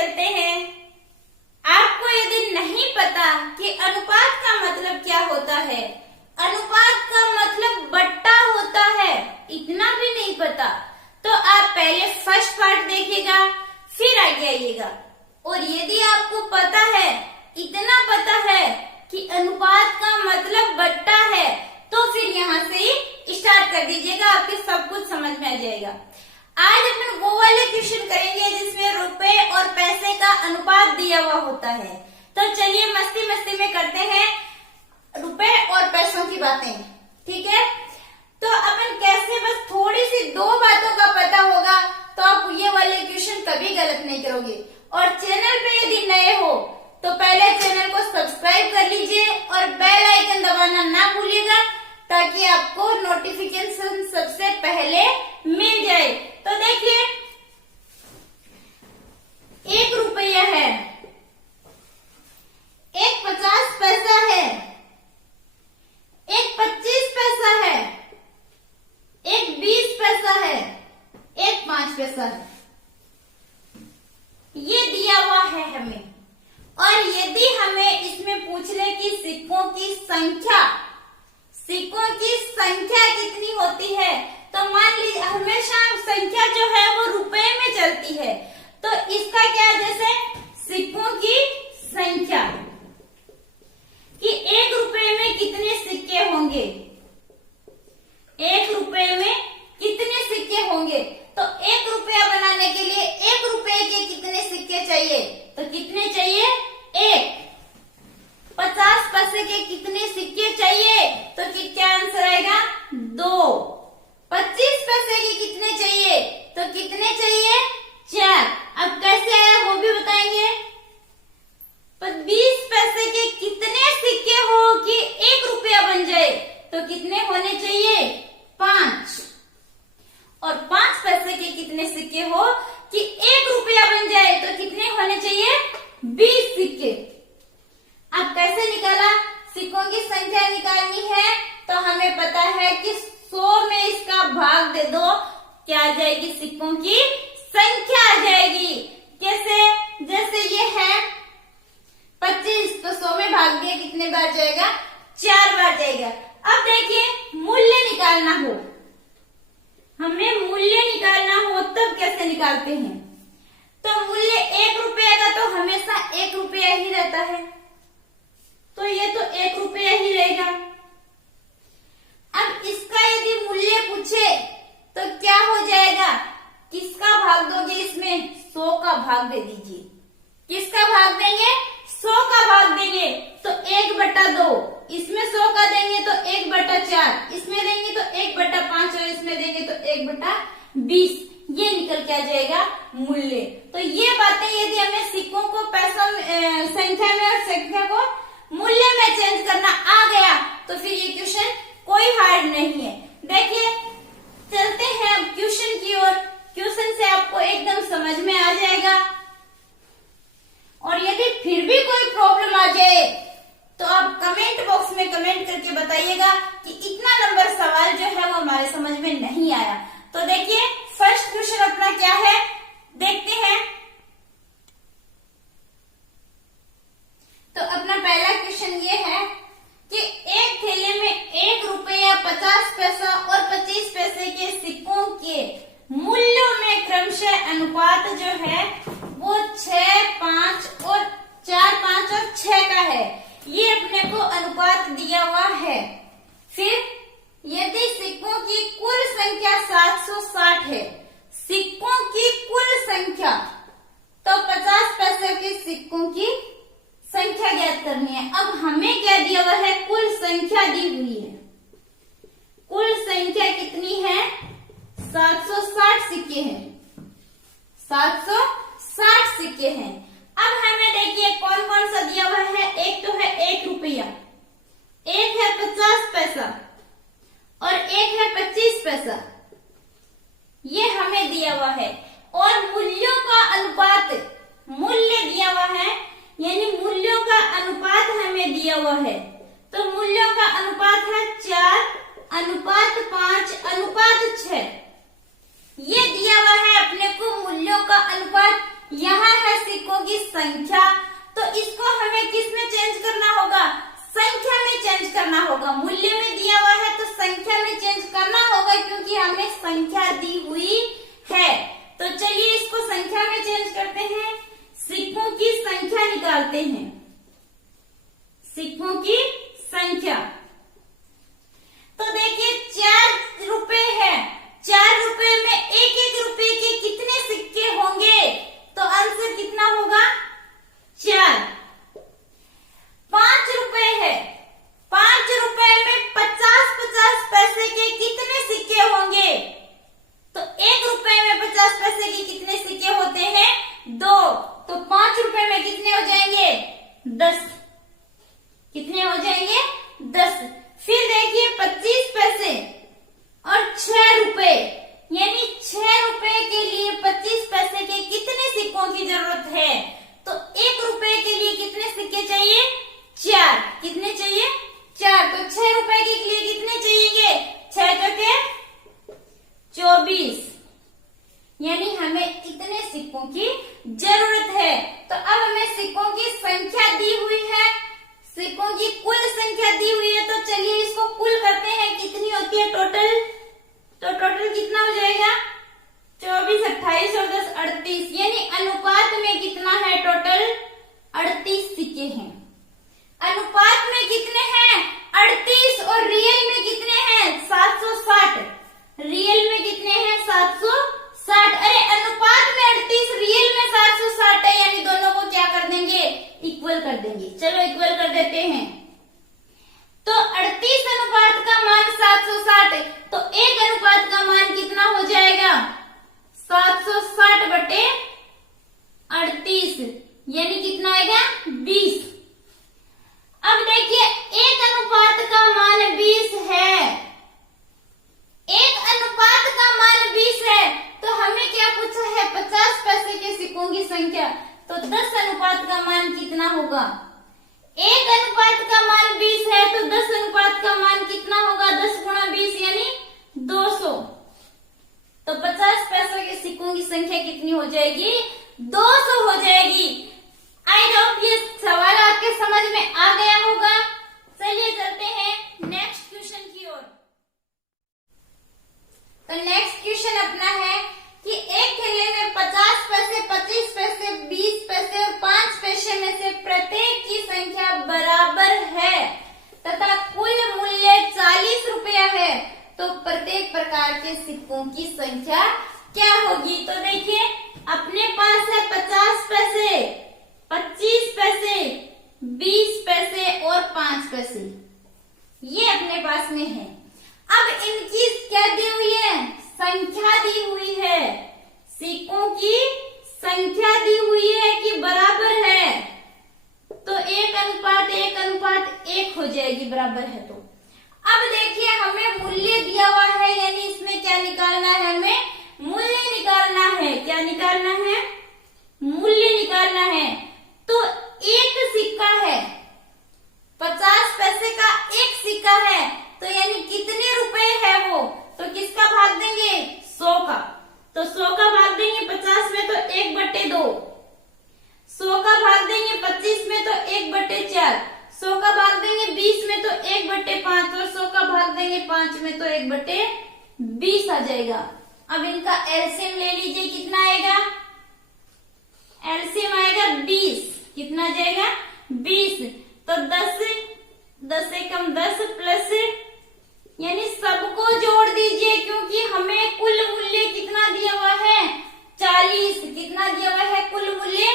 चलते हैं। आपको यदि नहीं पता कि अनुपात का मतलब क्या होता है, अनुपात का मतलब बट्टा होता है, इतना भी नहीं पता, तो आप पहले फर्स्ट पार्ट देखिएगा, फिर आगे आइएगा। और यदि आपको पता है, इतना पता है कि अनुपात का मतलब बट्टा है, तो फिर यहाँ से ही स्टार्ट कर दीजिएगा, आपके सब कुछ समझ में आ जाएगा। आज अपन वो वाले क्वेश्चन करेंगे जिसमें रुपए और पैसे का अनुपात दिया हुआ होता है। तो चलिए मस्ती मस्ती में करते हैं रुपए और पैसों की बातें, ठीक है। तो अपन कैसे, बस थोड़ी सी दो बातों का पता होगा तो आप ये वाले क्वेश्चन कभी गलत नहीं करोगे। और चैनल पे यदि नए हो तो पहले चैनल को सब्सक्राइब कर लीजिए और बेल आइकन दबाना ना भूलिएगा, ताकि आपको नोटिफिकेशन सबसे पहले मिल जाए। तो देखिए, 1 रुपया है, एक 50 पैसा है, एक 25 पैसा है, एक 20 पैसा है, एक 5 पैसा है। ये दिया हुआ है हमें। और यदि हमें इसमें पूछ ले कि सिक्कों की संख्या कितनी होती है, तो मान लीजिए हमेशा संख्या जो है वो रुपए में चलती है, तो इसका क्या, जैसे सिक्कों की संख्या कि 1 रुपए में कितने सिक्के होंगे, 1 रुपए में कितने सिक्के होंगे, तो 1 रुपया बनाने के लिए 1 रुपए के कितने सिक्के चाहिए, तो कितने चाहिए, 1। 50 पैसे के कितने सिक्के चाहिए, तो क्या आंसर आएगा, 2। 25 पैसे के कितने चाहिए, तो कितने चाहिए, 4। अब कैसे आया वो भी बताएंगे। 20 पैसे के कितने सिक्के हो कि 1 रुपया बन जाए, तो कितने होने चाहिए, 5। और 5 पैसे के कितने सिक्के हो कि 1 रुपया बन जाए, तो कितने होने चाहिए, 20 सिक्के। अब कैसे निकाला, सिक्कों की संख्या निकालनी है, तो हमें पता है कि 100 में इसका भाग दे दो, क्या आ जाएगी, सिक्कों की संख्या आ जाएगी। कैसे, जैसे ये है 25, तो 100 में भाग दिया कितने बार जाएगा, 4 बार जाएगा। अब देखिए, मूल्य निकालना हो, हमें मूल्य निकालना हो तब कैसे निकालते हैं, तो मूल्य 1 रुपया का तो हमेशा 1 रुपया ही रहता है, तो ये तो 1 रुपया ही रहेगा। अब इसका यदि मूल्य पूछे तो क्या हो जाएगा, किसका भाग दोगे इसमें, 100 का भाग दे दीजिए। किसका भाग देंगे, 100 का भाग देंगे, तो 1/2, इसमें 100 का देंगे तो 1/4, इसमें देंगे तो 1/5 और इसमें देंगे तो 1/20। ये निकल के आ जाएगा मूल्य। तो ये बातें यदि हमें सिक्कों को पैसों संख्या में और संख्या को मूल्य में चेंज करना आ गया, तो फिर ये क्वेश्चन कोई हार्ड नहीं है। देखिए, चलते हैं अब क्वेश्चन की ओर। क्वेश्चन से आपको एकदम समझ में आ जाएगा। और यदि फिर भी कोई प्रॉब्लम आ जाए तो आप कमेंट बॉक्स में कमेंट करके बताइएगा कि इतना नंबर सवाल जो है वो हमारे समझ में नहीं आया। तो देखिए, फर्स्ट क्वेश्चन अपना क्या है, देखते हैं। तो अपना पहला क्वेश्चन ये है कि एक थैले में 1 रुपया, 50 पैसा और 25 पैसे के सिक्कों के मूल्यों में क्रमशः अनुपात जो है वो 6, 5 और 4, 5 और 6 का है। ये अपने को अनुपात दिया हुआ है। फिर यदि सिक्कों की कुल संख्या 760 है, सिक्कों की कुल संख्या, तो 50 पैसे के सिक्कों की संख्या ज्ञात करनी है। अब हमें क्या दिया हुआ है, कुल संख्या दी हुई है। कुल संख्या कितनी है, 760 सिक्के हैं, 760 सिक्के हैं। अब हमें देखिए कौन कौन सा दिया हुआ है। एक तो है 1 रुपया, एक है 50 पैसा और एक है 25 पैसा, ये हमें दिया हुआ है। और मूल्यों का अनुपात, मूल्य दिया हुआ है, यानी मूल्यों का अनुपात हमें दिया हुआ है। तो मूल्यों का अनुपात है 4:5:6। ये दिया हुआ है अपने को मूल्यों का अनुपात। यहाँ है सिक्कों की संख्या, तो इसको हमें किस में चेंज करना होगा? संख्या में चेंज करना होगा। मूल्य में दिया हुआ है तो संख्या में चेंज करना होगा, क्योंकि हमें संख्या दी हुई है। तो चलिए इसको संख्या में चेंज करते हैं, सिक्कों की संख्या निकालते हैं। सिक्कों की संख्या, तो देखिए 4 रुपए है, 4 रुपए में एक एक रुपए के कितने सिक्के होंगे? तो आंसर कितना होगा? 4। 5 रुपए है, 5 रुपए में 50-50 पैसे के कितने सिक्के होंगे? तो 1 रुपए में 50 पैसे के कितने सिक्के होते हैं? 2। तो 5 रुपए में कितने हो जाएंगे? 10। कितने हो जाएंगे? 10। फिर देखिए 25 पैसे और 6 रुपए, यानी 6 रुपए के लिए 25 पैसे के कितने सिक्कों की जरूरत है? तो 1 रुपए के लिए कितने सिक्के चाहिए? 4। कितने चाहिए? 4। तो 6 रुपए के लिए कितने चाहिए? 6 चौके 24, यानी हमें इतने सिक्कों की जरूरत है। तो अब हमें सिक्कों की संख्या दी हुई है, सिक्कों की कुल संख्या दी हुई है, तो चलिए इसको कुल करते हैं, कितनी होती है टोटल? तो टोटल कितना हो जाएगा? 24, 28 और 10 38, यानी अनुपात में कितना है टोटल? 38 सिक्के हैं। अनुपात में कितने हैं? 38, और रियल में कितने हैं? 760। रियल में कितने हैं? 760। अरे अनुपात में 38, रियल में 760 है, यानी दोनों को क्या कर देंगे? इक्वल कर देंगे। चलो इक्वल कर देते हैं। तो 38 अनुपात का मान 760, तो 1 अनुपात का मान कितना हो जाएगा? 760 बटे 38, यानी कितना आएगा? 20। अब देखिए 1 अनुपात का मान 20 है, 1 अनुपात का मान 20 है, तो हमें क्या पूछा है? 50 पैसे के सिक्कों की संख्या, तो 10 अनुपात का मान कितना होगा? 1 अनुपात का मान 20 है, तो 10 अनुपात का मान कितना होगा? 10 गुणा 20 यानी 200। तो 50 पैसों के सिक्कों की संख्या कितनी हो जाएगी? 200 हो जाएगी। आई होप ये सवाल आपके समझ में आ गया होगा। चलिए चलते हैं नेक्स्ट क्वेश्चन की ओर। तो नेक्स्ट क्वेश्चन अपना है कि एक थैले में 50 पैसे, 25 पैसे, 20 पैसे और 5 पैसे में से प्रत्येक की संख्या बराबर है तथा कुल मूल्य 40 रुपया है, तो प्रत्येक प्रकार के सिक्कों की संख्या क्या होगी? तो देखिए अपने पास है 50 पैसे, 25 पैसे, 20 पैसे और 5 पैसे, ये अपने पास में है। अब इनकी क्या दी हुई है? संख्या दी हुई है, सिक्कों की संख्या दी हुई है कि बराबर है, तो 1 अनुपात 1 अनुपात 1 हो जाएगी, बराबर है। तो अब देखिए हमें मूल्य दिया हुआ है, यानी इसमें क्या निकालना है? हमें मूल्य निकालना है। क्या निकालना है? मूल्य निकालना है। तो एक सिक्का है, 50 पैसे का एक सिक्का है, तो यानी कितने रुपए है वो? तो किसका भाग देंगे? 100 का। तो 100 का भाग देंगे 50 में, तो 1/2। 100 का भाग देंगे 25 में, तो 1/4। 100 का भाग देंगे 20 में, तो 1/5, और 100 का भाग देंगे 5 में, तो 1/20 आ जाएगा। अब इनका एलसीएम ले लीजिए, कितना आएगा? एलसीएम आएगा 20। कितना जाएगा? 20। तो 10 से कम 10 प्लस, यानी सबको जोड़ दीजिए, क्योंकि हमें कुल मूल्य कितना दिया हुआ है? 40। कितना दिया हुआ है? कुल मूल्य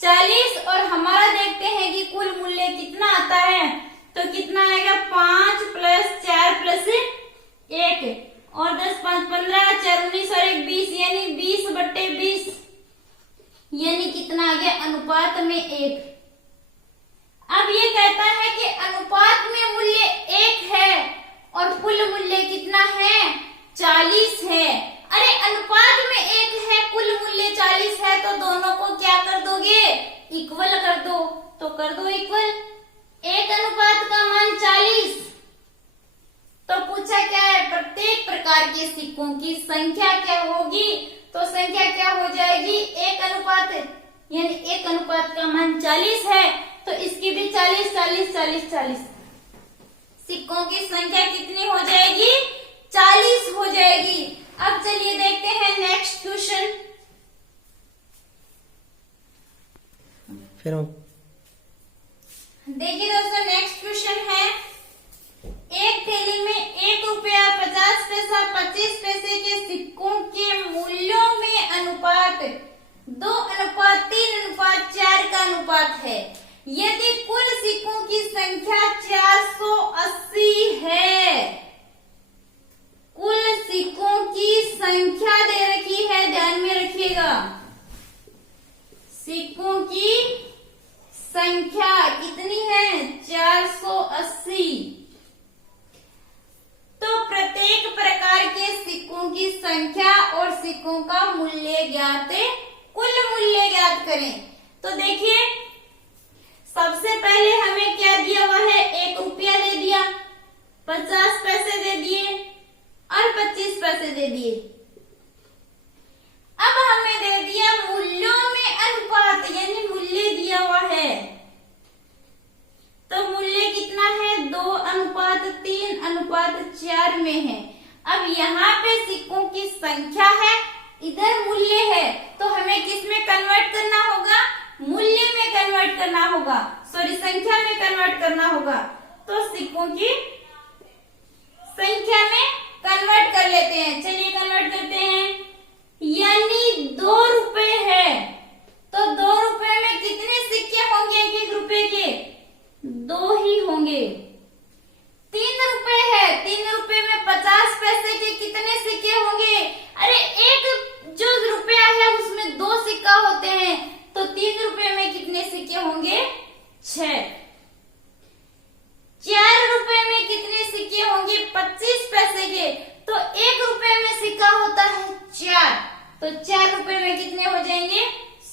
40, और हमारा देखते हैं कि कुल मूल्य कितना आता है। तो कितना आएगा? 5 + 4 + 1 और 10 5 15, 4 19 और 1 20, यानी 20/20, यानी कितना आ गया? अनुपात में 1। अब ये कहता है कि अनुपात में मूल्य 1 है और कुल मूल्य कितना है? 40 है। अरे अनुपात में 1 है, कुल मूल्य 40 है, तो दोनों को क्या कर दोगे? इक्वल कर दो। तो कर दो इक्वल। 1 अनुपात का मान 40। तो पूछा क्या है? प्रत्येक प्रकार के सिक्कों की संख्या क्या होगी? तो संख्या क्या हो जाएगी? 1 अनुपात यानी 1 अनुपात का मान 40 है तो इसकी भी 40 40 40 40 सिक्कों की संख्या कितनी हो जाएगी? 40 हो जाएगी। अब चलिए देखते हैं नेक्स्ट क्वेश्चन। फिर देखिए दोस्तों, नेक्स्ट क्वेश्चन है, एक थैली में 1 रुपया 50 पैसा 25 पैसे के सिक्कों के मूल्यों में अनुपात 2:3:4 का अनुपात है। यदि कुल सिक्कों की संख्या 480 है, कुल सिक्कों की संख्या दे रखी है, ध्यान में रखिएगा, सिक्कों की संख्या कितनी है? 480। तो प्रत्येक प्रकार के सिक्कों की संख्या और सिक्कों का मूल्य ज्ञात, कुल मूल्य ज्ञात करें। तो देखिए, सबसे पहले हमें क्या दिया हुआ है? 1 रुपया दे दिया, 50 पैसे दे दिए और 25 पैसे दे दिए। अब हमें दे दिया मूल्यों में अनुपात, यानी मूल्य दिया हुआ है। तो मूल्य कितना है? 2:3:4 में है। अब यहाँ पे सिक्कों की संख्या है, इधर मूल्य है, तो हमें किस में कन्वर्ट करना होगा? मूल्य में कन्वर्ट करना होगा, सॉरी संख्या में कन्वर्ट करना होगा। तो सिक्कों की संख्या में कन्वर्ट कर लेते हैं। चलिए कन्वर्ट करते हैं। यानी 2 रुपए है तो 2 रुपए में कितने सिक्के होंगे? 1 रुपए के 2 ही होंगे। 3 रुपए है, 3 रुपए में 50 पैसे के कितने सिक्के होंगे? अरे एक जो रुपया है उसमें 2 सिक्का होते हैं, तो 3 रुपए में कितने सिक्के होंगे? 6। 4 रुपए में कितने सिक्के होंगे? 25 पैसे के, तो 1 रुपए में सिक्का होता है 4, तो 4 रुपए में कितने हो जाएंगे?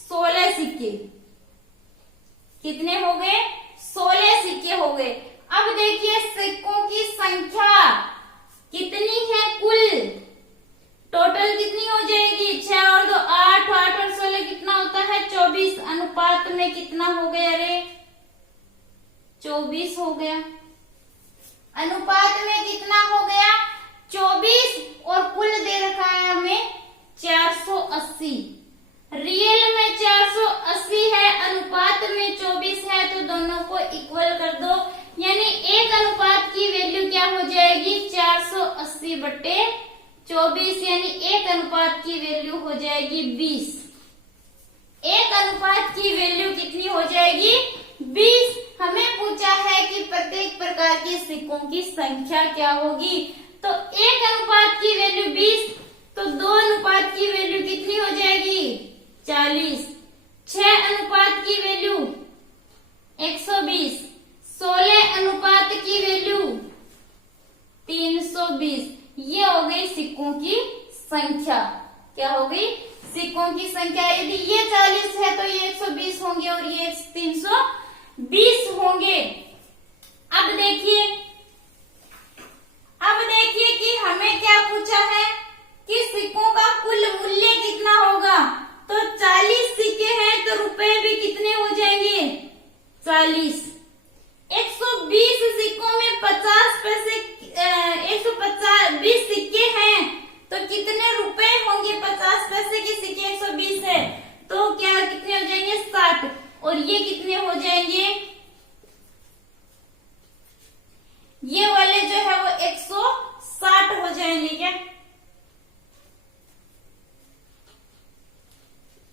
16 सिक्के। कितने हो गए? 16 सिक्के हो गए। अब देखिए सिक्कों की संख्या कितनी है? कुल टोटल कितनी हो जाएगी? 6 और 2 8, 8 और 16 कितना होता है? 24। अनुपात में कितना हो गया? अरे 24 हो गया। अनुपात में कितना हो गया? 24। और कुल दे रखा है हमें 480। रियल में 480 है, अनुपात में 24 है, तो दोनों को इक्वल कर दो। यानी एक अनुपात की वैल्यू क्या हो जाएगी? 480/24, यानी एक अनुपात की वैल्यू हो जाएगी 20। एक अनुपात की वैल्यू कितनी हो जाएगी? 20। हमें पूछा है कि प्रत्येक प्रकार के सिक्कों की संख्या क्या होगी, तो एक अनुपात की वैल्यू 20, तो 2 अनुपात की वैल्यू कितनी हो जाएगी? 40। 6 अनुपात की वैल्यू 120। 16 अनुपात की वैल्यू 320। ये हो गई सिक्कों की संख्या। क्या हो गई? सिक्कों की संख्या। यदि ये 40 है तो ये 120 होंगे और ये 320 होंगे। अब देखिए कि हमें क्या पूछा है कि सिक्कों का कुल मूल्य कितना होगा। तो 40 सिक्के हैं तो रुपए भी कितने हो जाएंगे? 40। 120 सिक्कों में 50 पैसे 120 सिक्के हैं तो कितने रुपए होंगे? 50 पैसे के सिक्के 120 है तो क्या कितने हो जाएंगे? 60। और ये कितने हो जाएंगे? ये वाले जो है वो 160 हो जाएंगे। क्या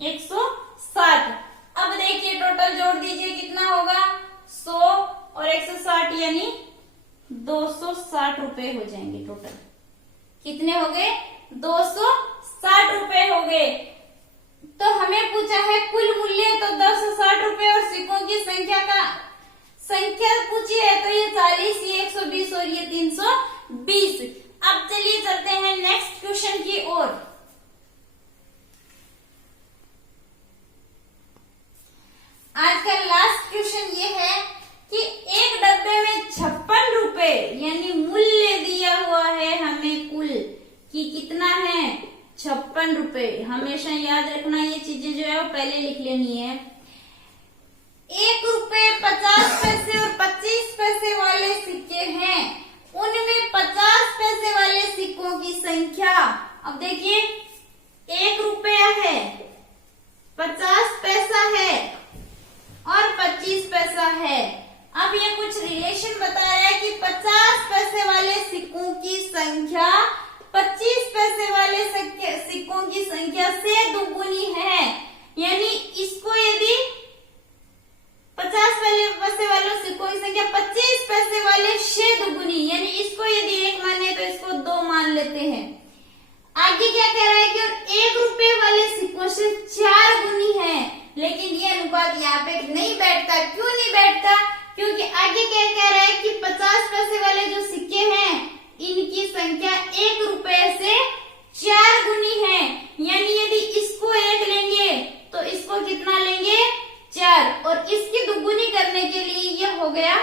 160। अब देखिए टोटल जोड़ दीजिए कितना होगा? 100 और 160 यानी 260 रुपए हो जाएंगे। टोटल कितने हो गए? 260 रुपए हो गए। तो हमें पूछा है कुल मूल्य, तो 260 रुपए और सिक्कों की संख्या पूछी है, तो ये 40, ये 120 और ये 320। अब चलिए चलते हैं नेक्स्ट क्वेश्चन की ओर। आज का लास्ट क्वेश्चन ये है कि एक डब्बे में 56 रुपए यानी मूल्य दिया हुआ है हमें कुल कि कितना है? 56 रुपए। हमेशा याद रखना, ये चीजें जो है वो पहले लिख लेनी है। 1 रुपए, 50 पैसे और 25 पैसे वाले सिक्के हैं, उनमें 50 पैसे वाले सिक्कों की संख्या। अब देखिए 1 रुपया है, 50 पैसा है और 25 पैसा है। अब ये कुछ रिलेशन बता रहा है कि 50 पैसे वाले सिक्कों की संख्या 25 पैसे वाले सिक्कों की संख्या से दुगुनी है। यानी इसको यदि 50 पैसे वाले सिक्कों की संख्या 25 पैसे वाले से दुगुनी, यानी इसको यदि 1 माने तो इसको 2 मान लेते हैं। आगे क्या कह रहा है कि 1 रुपए वाले सिक्कों से 4 गुनी है, लेकिन ये अनुपात यहाँ पे नहीं बैठता। क्यों नहीं बैठता? क्योंकि आगे क्या कह रहा है कि 50 पैसे वाले जो सिक्के हैं इनकी संख्या 1 रुपए से 4 गुनी है। यानी यदि इसको 1 लेंगे तो इसको कितना लेंगे? 4, और इसकी दुगुनी करने के लिए ये हो गया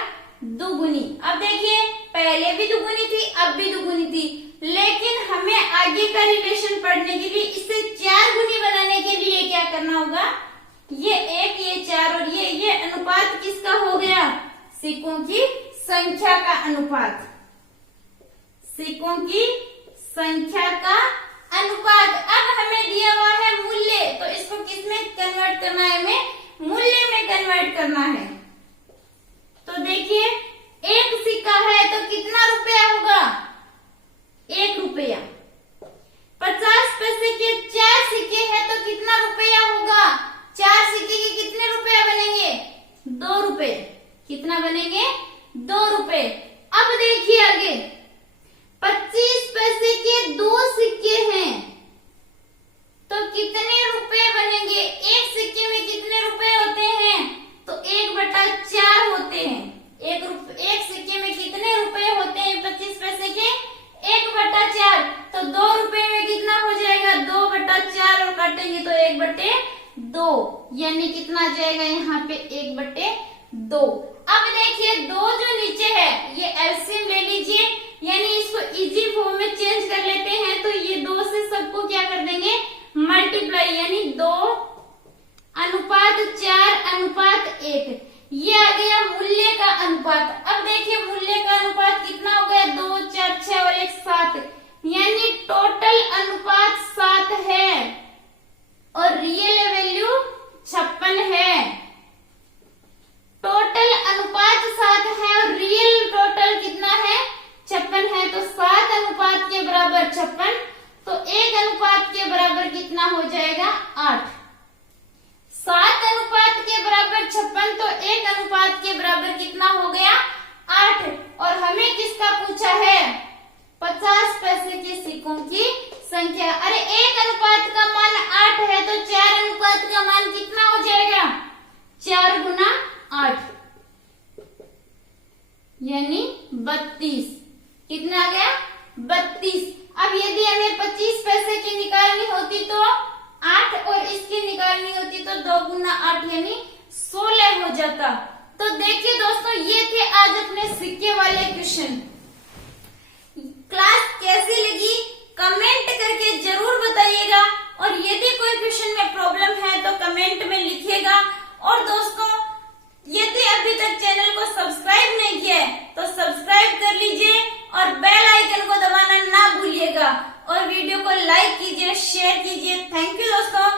दुगुनी। अब देखिए पहले भी दुगुनी थी, अब भी दुगुनी थी, लेकिन हमें आगे का रिलेशन पढ़ने के लिए इसे 4 गुनी बनाने के लिए क्या करना होगा? ये 1, ये 4 और ये अनुपात किसका हो गया? सिक्कों की संख्या का अनुपात। सिक्कों की संख्या का अनुपात। अब हमें दिया हुआ है मूल्य, तो इसको किस में कन्वर्ट करना है? हमें मूल्य में कन्वर्ट करना है। तो देखिए 1 सिक्का है तो कितना रुपया होगा? 1 रुपया। 50 पैसे के 4 सिक्के हैं तो कितना रुपया होगा? 4 सिक्के के कितने रुपया बनेंगे? 2 रुपए। कितना बनेंगे? 2 रुपए। अब देखिए आगे 25 पैसे के 2 सिक्के हैं तो कितने रुपए बनेंगे? एक सिक्के में कितने रुपए होते हैं? तो 1/4 होते हैं। एक सिक्के में कितने रुपए होते हैं 25 पैसे के? 1/4। तो 2 रुपए में कितना हो जाएगा? 2/4 और काटेंगे तो 1/2, यानी कितना आ जाएगा यहाँ पे? 1/2। अब देखिए 2 जो नीचे है ये एलसीएम ले लीजिए, यानी इसको इजी फॉर्म में चेंज कर लेते हैं। तो ये 2 से सबको क्या कर देंगे? मल्टीप्लाई, यानी 2:4:1। ये आ गया मूल्य का अनुपात। अब देखिए मूल्य का अनुपात कितना हो गया? 2, 4, 6 और 1 7, यानी टोटल अनुपात 7 है और रियल वैल्यू 56 है। टोटल अनुपात 7 है और रियल टोटल कितना है? 56 है। तो 7 अनुपात के बराबर 56, तो 1 अनुपात के बराबर कितना हो जाएगा? 8। 7 अनुपात के बराबर 56, तो 1 अनुपात के बराबर कितना हो गया? 8। और हमें किसका पूछा है? 50 पैसे के सिक्कों की संख्या। अरे 1 अनुपात का मान 8 है तो 4 अनुपात का मान कितना हो जाएगा? 4 गुना 8, यानी 32। कितना आ गया? 32। अब यदि हमें 25 पैसे की निकालनी होती तो 8 और इसकी निकालनी होती तो 2 गुना 8 यानी 16 हो जाता। तो देखिए दोस्तों ये थे आज अपने सिक्के वाले क्वेश्चन। क्लास कैसी लगी कमेंट करके जरूर बताइएगा, और यदि कोई क्वेश्चन में प्रॉब्लम है तो कमेंट में लिखिएगा। और दोस्तों यदि अभी तक चैनल को सब्सक्राइब नहीं किया है तो सब्सक्राइब कर लीजिए और बेल आइकन को दबाना ना भूलिएगा, और वीडियो को लाइक कीजिए, शेयर कीजिए। थैंक यू दोस्तों।